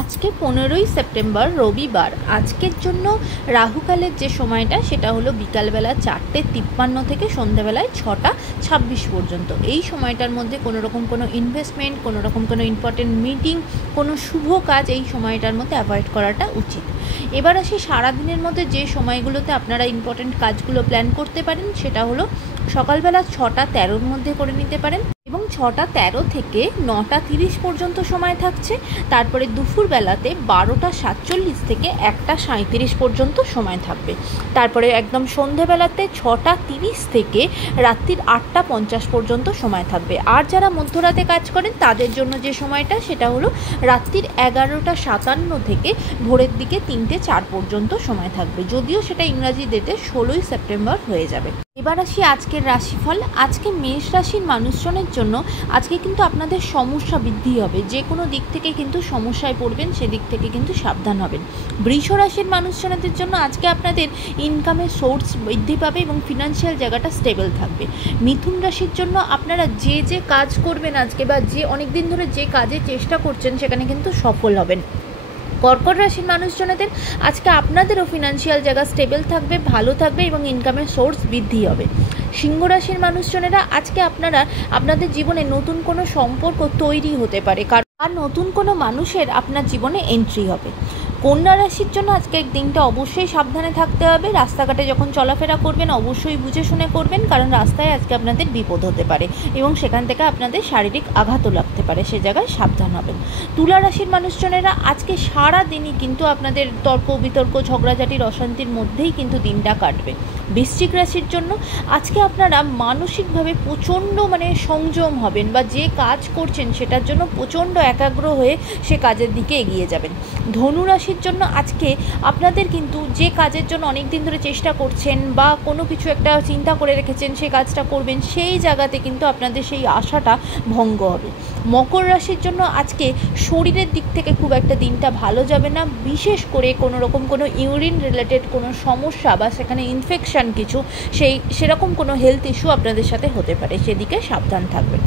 আজকে 15ই সেপ্টেম্বর রবিবার। আজকের জন্য রাহুকালের যে সময়টা সেটা হলো বিকালবেলা 4:53 থেকে সন্ধ্যাবেলায় 6:26 পর্যন্ত। এই সময়টার মধ্যে কোনো রকম কোনো ইনভেস্টমেন্ট, কোনো রকম কোনো ইম্পর্টেন্ট মিটিং, কোনো শুভ কাজ এই সময়টার মধ্যে অ্যাভয়েড করাটা উচিত। এবার আসি সারাদিনের মধ্যে যে সময়গুলোতে আপনারা ইম্পর্টেন্ট কাজগুলো প্ল্যান করতে পারেন, সেটা হলো সকালবেলা 6:13 মধ্যে করে নিতে পারেন এবং 6:13 থেকে 9:30 পর্যন্ত সময় থাকছে। তারপরে দুপুরবেলাতে 12:47 থেকে 1:37 পর্যন্ত সময় থাকবে। তারপরে একদম সন্ধেবেলাতে 6:30 থেকে রাত্রির 8:50 পর্যন্ত সময় থাকবে। আর যারা মধ্যরাতে কাজ করেন তাদের জন্য যে সময়টা সেটা হলো রাত্রির 11:57 থেকে ভোরের দিকে 3:04 পর্যন্ত সময় থাকবে, যদিও সেটা ইংরাজি ডেটে 16ই সেপ্টেম্বর হয়ে যাবে। এবার আসি আজকের রাশিফল। আজকে মেষ রাশির মানুষজনের জন্য আজকে কিন্তু আপনাদের সমস্যা বৃদ্ধি হবে, যে কোনো দিক থেকে কিন্তু সমস্যায় পড়বেন, সেদিক থেকে কিন্তু সাবধান হবেন। বৃষ রাশির মানুষজনদের জন্য আজকে আপনাদের ইনকামের সোর্স বৃদ্ধি পাবে এবং ফিনান্সিয়াল জায়গাটা স্টেবল থাকবে। মিথুন রাশির জন্য আপনারা যে কাজ করবেন আজকে, বা যে অনেক দিন ধরে যে কাজে চেষ্টা করছেন সেখানে কিন্তু সফল হবেন। কর্কট রাশির মানুষজনদের আজকে আপনাদেরও ফিনান্সিয়াল জায়গা স্টেবল থাকবে, ভালো থাকবে এবং ইনকামের সোর্স বৃদ্ধি হবে। সিংহ রাশির মানুষজনেরা আজকে আপনারা আপনাদের জীবনে নতুন কোনো সম্পর্ক তৈরি হতে পারে, আর নতুন কোনো মানুষের আপনার জীবনে এন্ট্রি হবে। কন্যা রাশির জন্য আজকের দিনটা অবশ্যই সাবধানে থাকতে হবে। রাস্তাঘাটে যখন চলাফেরা করবেন অবশ্যই বুঝে শুনে করবেন, কারণ রাস্তায় আজকে আপনাদের বিপদ হতে পারে এবং সেখান থেকে আপনাদের শারীরিক আঘাতও লাগতে পারে, সে জায়গায় সাবধান হবেন। তুলা রাশির মানুষজনেরা আজকে সারা দিনই কিন্তু আপনাদের তর্ক বিতর্ক, ঝগড়াঝাটির, অশান্তির মধ্যেই কিন্তু দিনটা কাটবে। বৃশ্চিক রাশির জন্য আজকে আপনারা মানসিকভাবে প্রচণ্ড সংযম হবেন, বা যে কাজ করছেন সেটার জন্য প্রচণ্ড একাগ্র হয়ে সে কাজের দিকে এগিয়ে যাবেন। ধনু রাশির জন্য আজকে আপনাদের কিন্তু যে কাজের জন্য অনেক দিন ধরে চেষ্টা করছেন বা কোনো কিছু একটা চিন্তা করে রেখেছেন সেই কাজটা করবেন, সেই জায়গাতে কিন্তু আপনাদের সেই আশাটা ভঙ্গ হবে। মকর রাশির জন্য আজকে শরীরের দিক থেকে খুব একটা দিনটা ভালো যাবে না, বিশেষ করে কোনো রকম কোনো ইউরিন রিলেটেড কোনো সমস্যা বা সেখানে ইনফেকশন কিছু সেরকম কোনো হেলথ ইস্যু আপনাদের সাথে হতে পারে, সেদিকে সাবধান থাকবেন।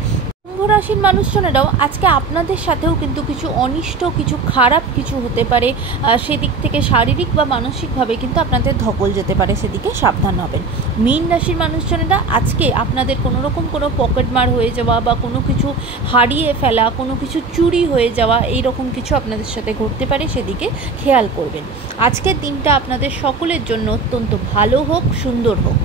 কুম্ভ রাশির মানুষজনেরাও আজকে আপনাদের সাথেও কিন্তু কিছু অনিষ্ট, কিছু খারাপ কিছু হতে পারে, সেদিক থেকে শারীরিক বা মানসিকভাবে কিন্তু আপনাদের ধকল যেতে পারে, সেদিকে সাবধান হবেন। মীন রাশির মানুষজনেরা আজকে আপনাদের কোনো রকম কোনো পকেটমার হয়ে যাওয়া বা কোনো কিছু হারিয়ে ফেলা, কোনো কিছু চুরি হয়ে যাওয়া, এই রকম কিছু আপনাদের সাথে ঘটতে পারে, সেদিকে খেয়াল করবেন। আজকের দিনটা আপনাদের সকলের জন্য অত্যন্ত ভালো হোক, সুন্দর হোক।